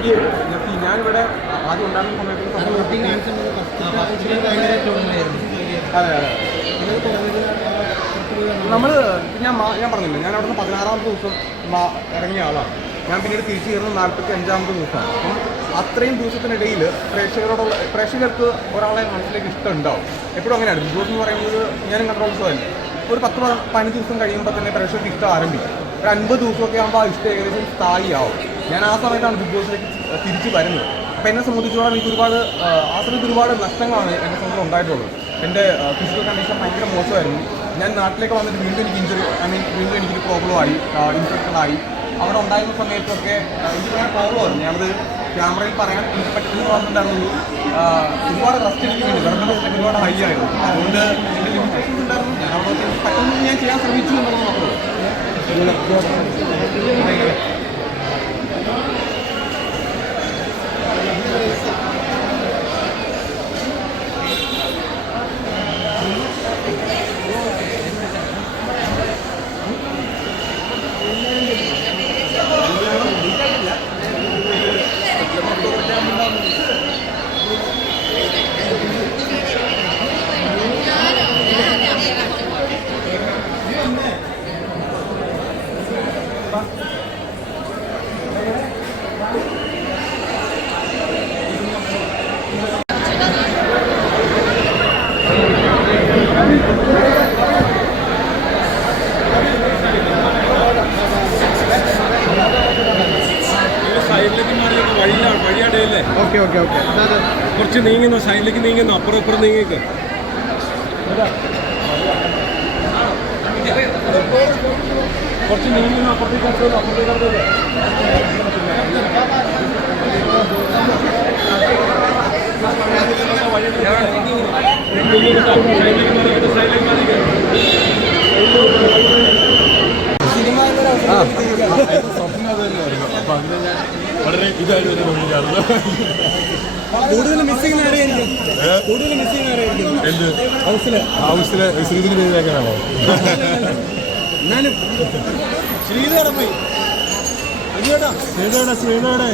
എനിക്ക് ഞാൻ- ഞാനിവിടെ ആദ്യം ഉണ്ടാകുന്ന സമയത്ത് അതെ അതെ നമ്മൾ ഞാൻ ഞാൻ പറഞ്ഞില്ല ഞാൻ അവിടുന്ന് പതിനാറാമത്തെ ദിവസം ഇറങ്ങിയ ആളാണ്. ഞാൻ പിന്നീട് തിരിച്ചു കയറുന്നത് നാൽപ്പത്തി അഞ്ചാമത്തെ ദിവസമാണ്. അപ്പം അത്രയും ദിവസത്തിനിടയിൽ പ്രേക്ഷകരോടുള്ള പ്രേക്ഷകർക്ക് ഒരാളെ മനസ്സിലേക്ക് ഇഷ്ടം ഉണ്ടാവും. എപ്പോഴും അങ്ങനെയാണ്. ബിഗ് ബോസ് എന്ന് പറയുന്നത് ഞാനും കണ്ടോത്സവം അല്ല ഒരു പത്ത് പതിനഞ്ച് ദിവസം കഴിയുമ്പോൾ തന്നെ പ്രേക്ഷകർക്ക് ഇഷ്ടം ആരംഭിക്കും. ഒരു അൻപത് ദിവസമൊക്കെ ആകുമ്പോൾ ആ ഇഷ്ടം ഏകദേശം സ്ഥായിയാവും. ഞാൻ ആ സമയത്താണ് ബിഗ് ബോസിലേക്ക് തിരിച്ചു വരുന്നത്. അപ്പോൾ എന്നെ സംബന്ധിച്ചോളം എനിക്ക് ഒരുപാട് ആ, സമയത്ത് ഒരുപാട് നഷ്ടങ്ങളാണ് എന്റെ സംബന്ധിച്ച് ഉണ്ടായിട്ടുള്ളത്. എന്റെ ഫിസിക്കൽ കണ്ടീഷൻ ഭയങ്കര മോശമായിരുന്നു. ഞാൻ നാട്ടിലേക്ക് വന്നിട്ട് വീണ്ടും എനിക്ക് ഇഞ്ചുറി ഐ മീൻ വീണ്ടും എനിക്കൊരു ഇൻഫെക്ഷൻ ആയി അവിടെ ഉണ്ടായിരുന്ന സമയത്തൊക്കെ എനിക്ക് ഭയങ്കര പ്രോബ്ലമായിരുന്നു ഞാനത് ക്യാമറയിൽ പറയാൻ എനിക്ക് പറ്റുന്ന പറഞ്ഞിട്ടുണ്ടായിരുന്നു ഒരുപാട് റെസ്റ്റ് വേണ്ടി ഗർഭത്തിൽ ഒരുപാട് ഹൈ ആയിരുന്നു. അതുകൊണ്ട് എന്റെ ലിമിറ്റേഷൻസ് ഉണ്ടായിരുന്നു. ഞാൻ അവിടെ പെട്ടെന്ന് ഞാൻ ചെയ്യാൻ ശ്രമിച്ചു എന്നുള്ളത് മാത്രമേ സൈഡിലേക്ക് ഓക്കെ ഓക്കെ. കുറച്ച് നീങ്ങുന്നു സൈഡിലേക്ക് നീങ്ങുന്നു. അപ്പുറം ഇപ്പുറം നീങ്ങിക്ക്. കുറച്ച് നീങ്ങുന്നു അപ്പുറത്തേക്ക് അടുത്തത് അപ്പുറത്തേക്ക് അടുത്തത് മാറിയിട്ട് സൈഡിലേക്ക് മാറിയിട്ട് വളരെ ഇതായിട്ട് തന്നെ വഴിയാണല്ലോ കൂടുതൽ മിസ്സിംഗ് കൂടുതൽ മിസ്സിംഗ് ഹൗസിൽ. ഹൗസിലെ ശ്രീതിന് പേരിലേക്കാണോ എന്നാലും ശ്രീധോടെ പോയി? ശ്രീധോടാ ശ്രീധോടെ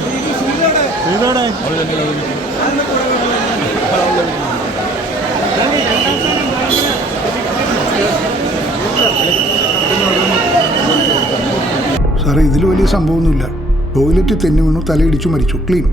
സാറേ ഇതിൽ വലിയ സംഭവമൊന്നുമില്ല. ടോയ്ലറ്റ് തെന്നി വീണു തലയിടിച്ചു മരിച്ചു. ക്ലീൻ.